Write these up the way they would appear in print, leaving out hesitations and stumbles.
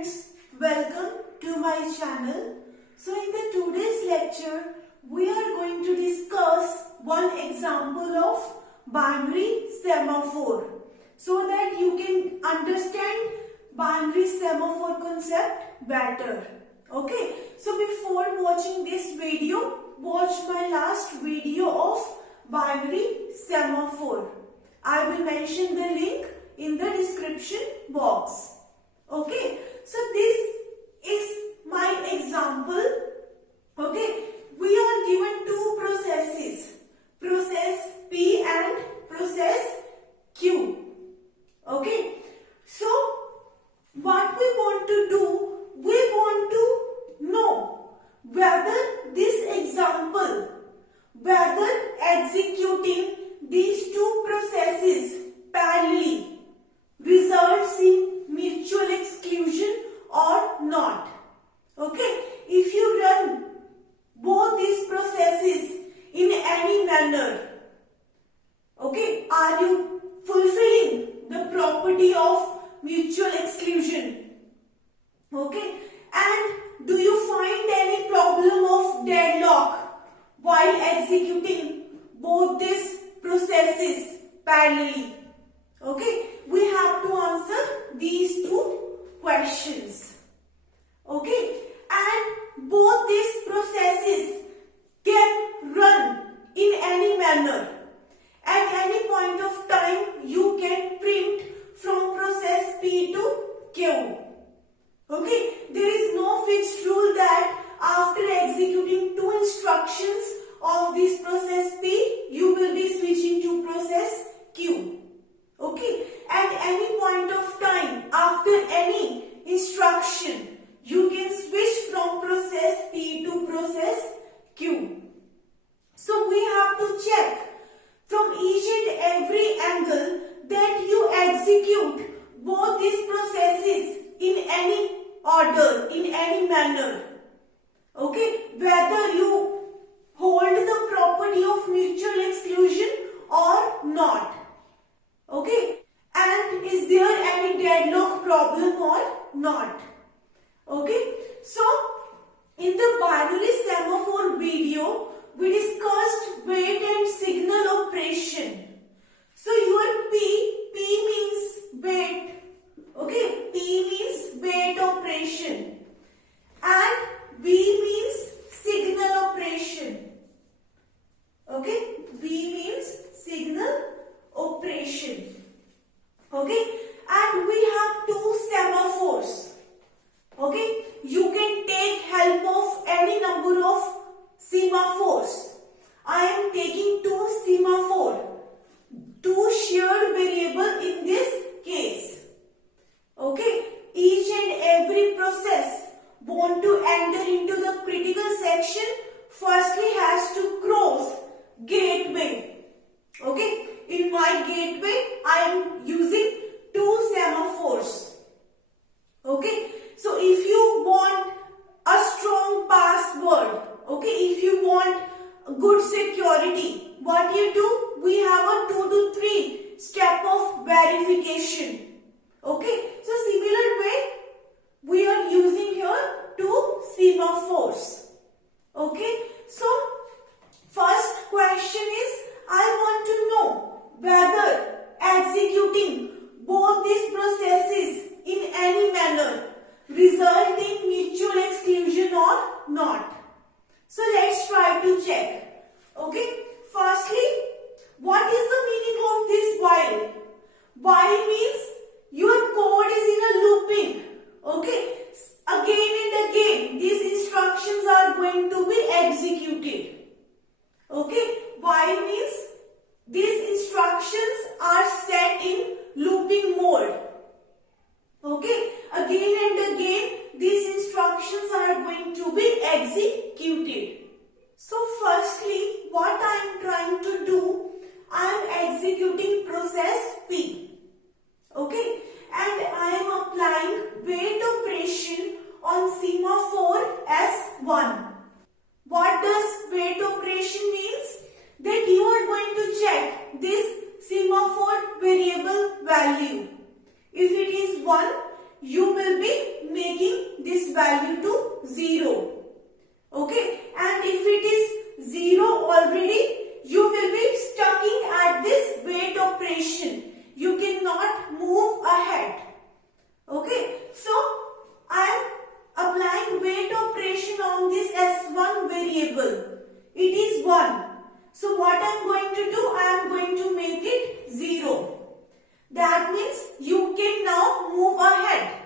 friends, welcome to my channel. So in the today's lecture, we are going to discuss one example of binary semaphore so that you can understand binary semaphore concept better. Okay, so before watching this video, watch my last video of binary semaphore. I will mention the link in the description box. Okay, so this is my example. Okay, we are given two processes, process P and process Q. Okay, so what we want to do, we want to know whether this example, whether executing these two processes parallelly results in mutual exclusion or not. Okay, if you run both these processes in any manner, okay, are you fulfilling the property of mutual exclusion? Okay, and do you find any problem of deadlock while executing both these processes parallelly? Okay, we have to answer these two questions. Okay, and both these processes can run in any manner. At any point of time, you can print from process P to Q. Okay, there is no fixed rule that after executing two instructions of this process P, you will be switching to process Q. Okay, at any point of time, after any instruction, you can switch from process P to process Q. So we have to check from each and every angle that you execute both these processes in any order, in any manner. Okay, whether you hold the property of mutual exclusion or not. Okay, and is there any deadlock problem or not? Okay, so in the binary semaphore video, we discussed wait and signal operation. So your P means wait. Okay, P means wait operation and V means signal operation. Okay, V means signal operation. Okay, and we have two semaphores. Okay, you can take help of any number of semaphores. I am taking two semaphore, two shared variable in this case. Okay, each and every process want to enter into the critical section firstly has to cross gateway. Okay, in my gateway I am using two semaphores. Okay, so if you want a strong password, okay, if you want good security, what you do, we have a 2 to 3 step of verification. Okay, so similar way we are using here two semaphores. Okay, so first question is, I want to know whether executing both these processes in any manner result in mutual exclusion or not. So let's try to check. Okay, firstly, what is the meaning of this while? While means your code is in a looping. Okay, again and again these instructions are going to be executed. Okay, while means these instructions are set in looping mode. Okay, again and again these instructions are going to be executed. So firstly, what I am trying to do, I am executing process P. Okay, and I am applying wait operation on semaphore S1. What does wait operation means? That you are going to check this semaphore variable value. If it is 1, you will be making this value to 0. Okay, and if it is 0 already, you will be stuck at this wait operation. You cannot move ahead. Okay, so I am applying wait operation on this S1 variable. It is 1. So what I am going to do? I am going to make it 0. That means you can now move ahead.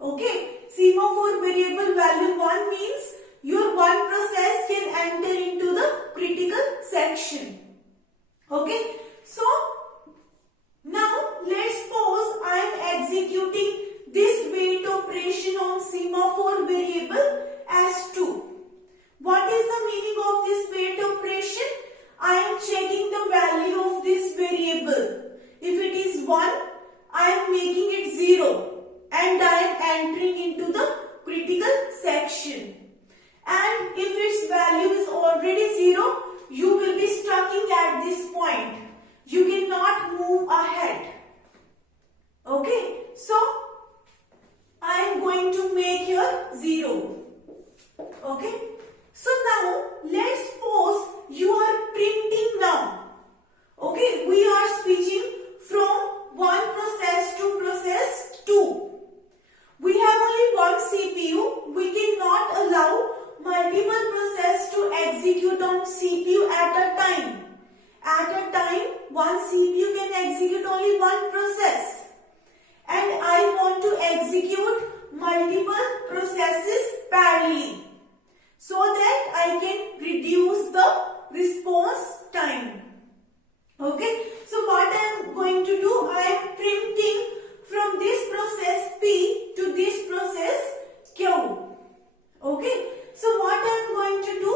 Okay, semaphore variable value 1 means your one process can enter into the critical section. Okay, so now let's suppose I am executing this wait operation on semaphore variable S2. What is the meaning of this wait operation? I am checking the value of this variable. If it is 1, I am making it 0 and I am entering into the critical section. And if its value is already 0, you will be stuck at this point. You cannot move ahead. Okay, so I am going to make here 0. Okay, so now let's suppose you are printing now. Okay, we are switching from one process to process 2. We have only one CPU. We cannot allow multiple processes to execute on CPU at a time. At a time, one CPU can execute only one process. And I want to execute multiple processes parallelly, so that I can reduce the response time. Okay, so what I am going to do, I am printing from this process P to this process Q. Okay, so what I am going to do,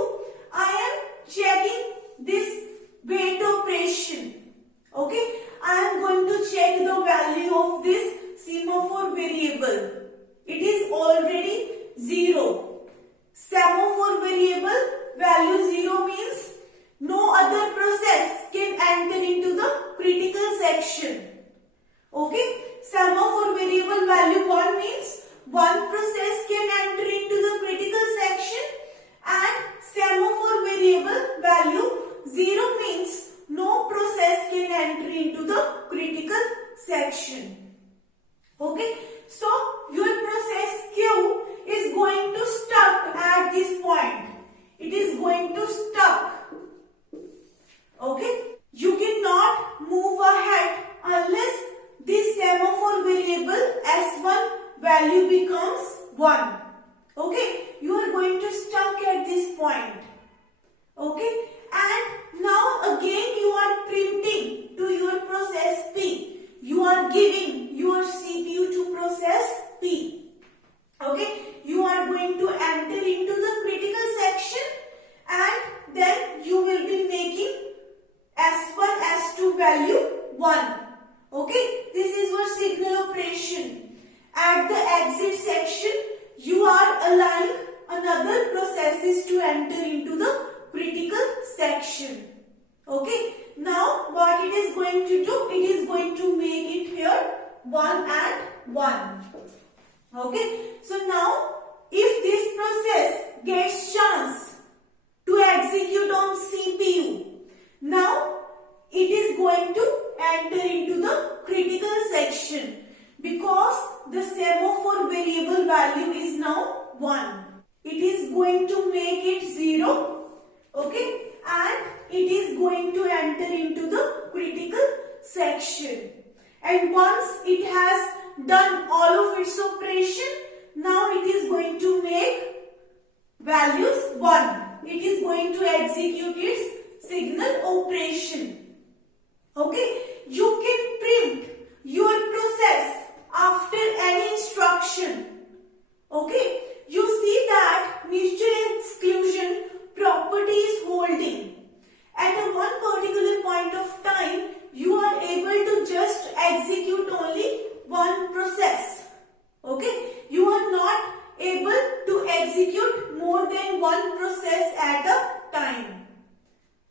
I am checking this wait operation. Okay, I am going to check the value of this semaphore variable. It is already 0. Semaphore variable value 0 means no other process can enter into the critical section. Okay, semaphore variable value 1 means one process can enter into the critical section, and semaphore variable value 0 means no process can enter into the critical section. Okay, so your process Q is going to stuck at this point. It is going to stuck. Okay, you cannot move ahead unless this semaphore variable S1 value becomes 1. Okay, you are going to stuck at this point. Okay, and now again you are printing to your process P. You are giving your CPU to process P. Okay, you are going to enter into the critical section, and then you will be making S1, S2 value 1. Okay, this is your signal operation. At the exit section, you are allowing another processes to enter into the critical section. Okay, now what it is going to do, it is going to make it here 1 and 1. Okay, so now if this process gets chance to execute on CPU, now it is going to enter into the critical section because the semaphore variable value is now 1. It is going to make it 0. Okay, and it is going to enter into the critical section. And once it has done all of its operation, now it is going to make values 1. It is going to execute its signal operation. Okay, you can print your process after any instruction. Okay, you see that mutual exclusion property is holding. At a one particular point of time, you are able to just execute only one process. Okay, you are not able to execute more than one process at a time.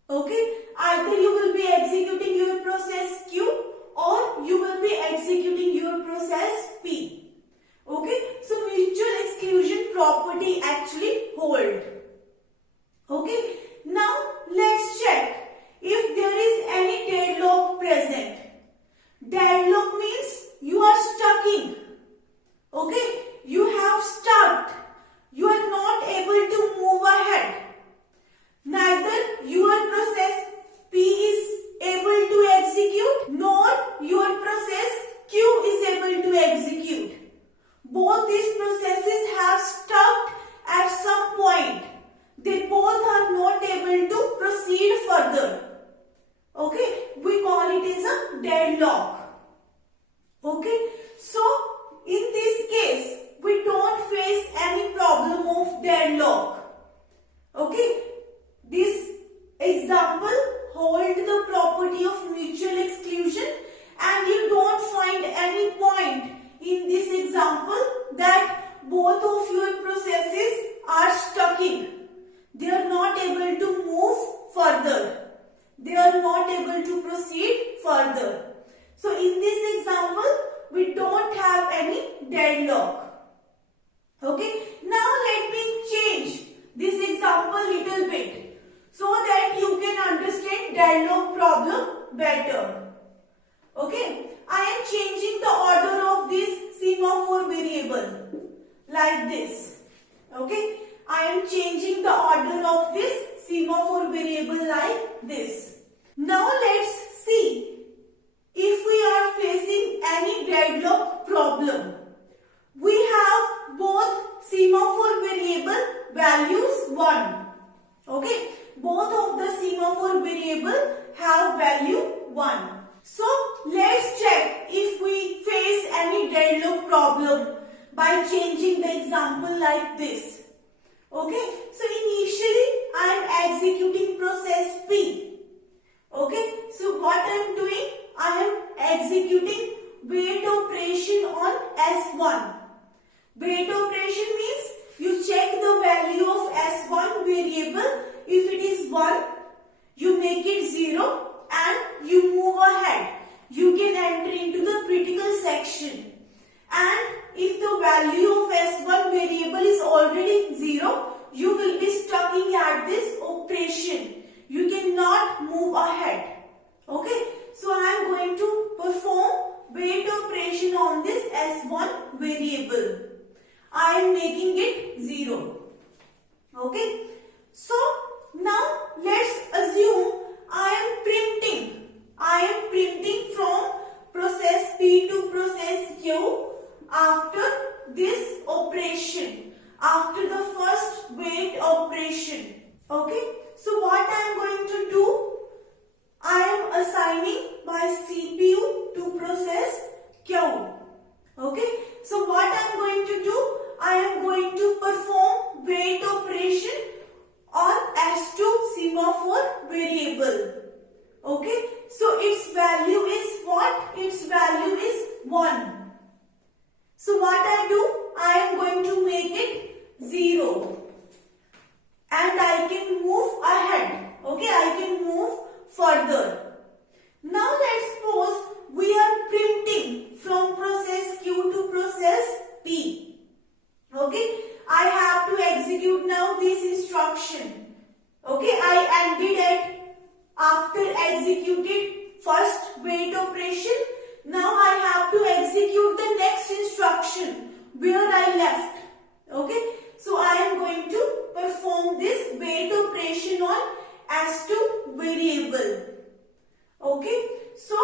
Okay, either you will be executing your process Q or you will be executing your process P. deadlock. Okay, now let me change this example little bit so that you can understand deadlock problem better. Okay, I am changing the order of this semaphore variable like this. Okay, I am changing the order of this semaphore variable like this. Now let's see if we are facing any deadlock problem. We have both semaphore variable values 1. Okay, both of the semaphore variable have value 1. So let's check if we face any deadlock problem by changing the example like this. Okay, so initially I am executing process P. Okay, so what I am doing? I am executing wait operation on S1. Wait operation means you check the value of S1 variable. If it is 1, you make it 0 and you move ahead. You can enter into the critical section. And if the value of S1 variable is already 0, you will be stuck at this operation. You cannot move ahead. Okay, so I am going to perform wait operation on this S1 variable. I am making it 0. Okay, so now let's assume I am printing. I am printing from process P to process Q after this operation, after the first wait operation. Okay, so what I am going to do? I am assigning my CPU to process Q. Okay, so what I am going to do? I am going to perform wait operation on S2 semaphore variable. Okay, so its value is what? Its value is 1. So what I do? I am going to make it 0. And I can move ahead. Okay, I can move further. Now let's suppose we are printing from process Q to process P. Okay, I have to execute now this instruction. Okay, I ended it after executed first wait operation. Now I have to execute the next instruction where I left. Okay, so I am going to perform this wait operation on S2 variable. Okay, so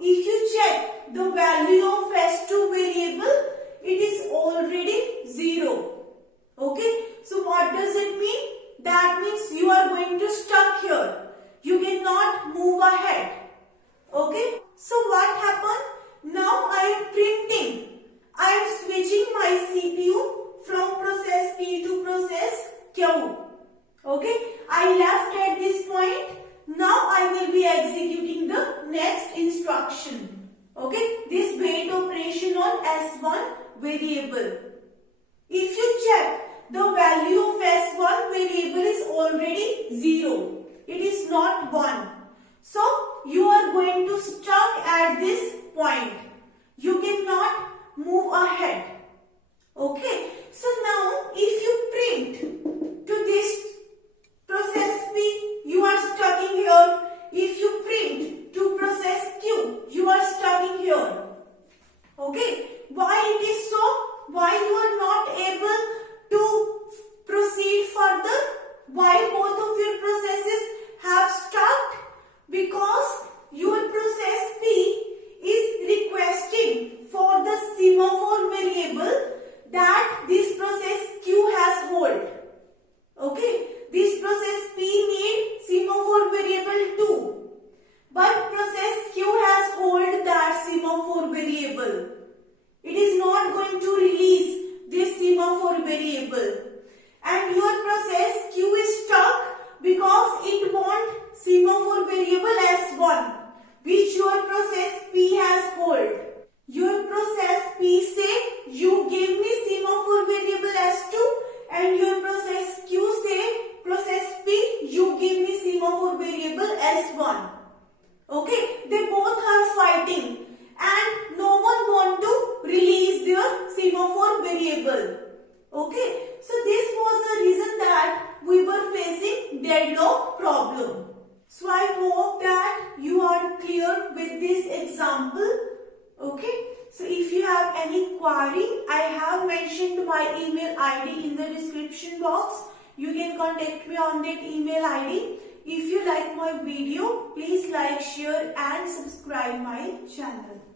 if you check the value of S2 variable, it is already 0. Okay, so what does it mean? That means you are going to stuck here. You cannot move ahead. Okay, so what happened? Now I am printing. I am switching my CPU from process P to process Q. Okay, I left at this point. Now I will be executing the next instruction. Okay, this wait operation on S1 variable. If you check, the value of S1 variable is already 0. It is not 1. So you are going to stuck at this point. You cannot move ahead. Okay, so now if you print to this process P, you are stuck in here. If you print to process Q, you are stuck in here. Okay, why it is so? Why you are not able to proceed further? Why both of your processes have stuck? Because your process P is requesting for the semaphore variable that this process Q has hold. Okay, this process P need semaphore variable 2. But process Q has hold that semaphore variable. It is not going to release this semaphore variable. And your process Q is stuck because it wants semaphore variable S1, which your process P has hold. Your process P say, you give me semaphore variable S2, and your process Q say, process P, you give me semaphore variable S1. Okay, they both are fighting and no one want to release their semaphore So I hope that you are clear with this example. Okay. So if you have any query, I have mentioned my email ID in the description box. You can contact me on that email ID. If you like my video, please like, share and subscribe my channel.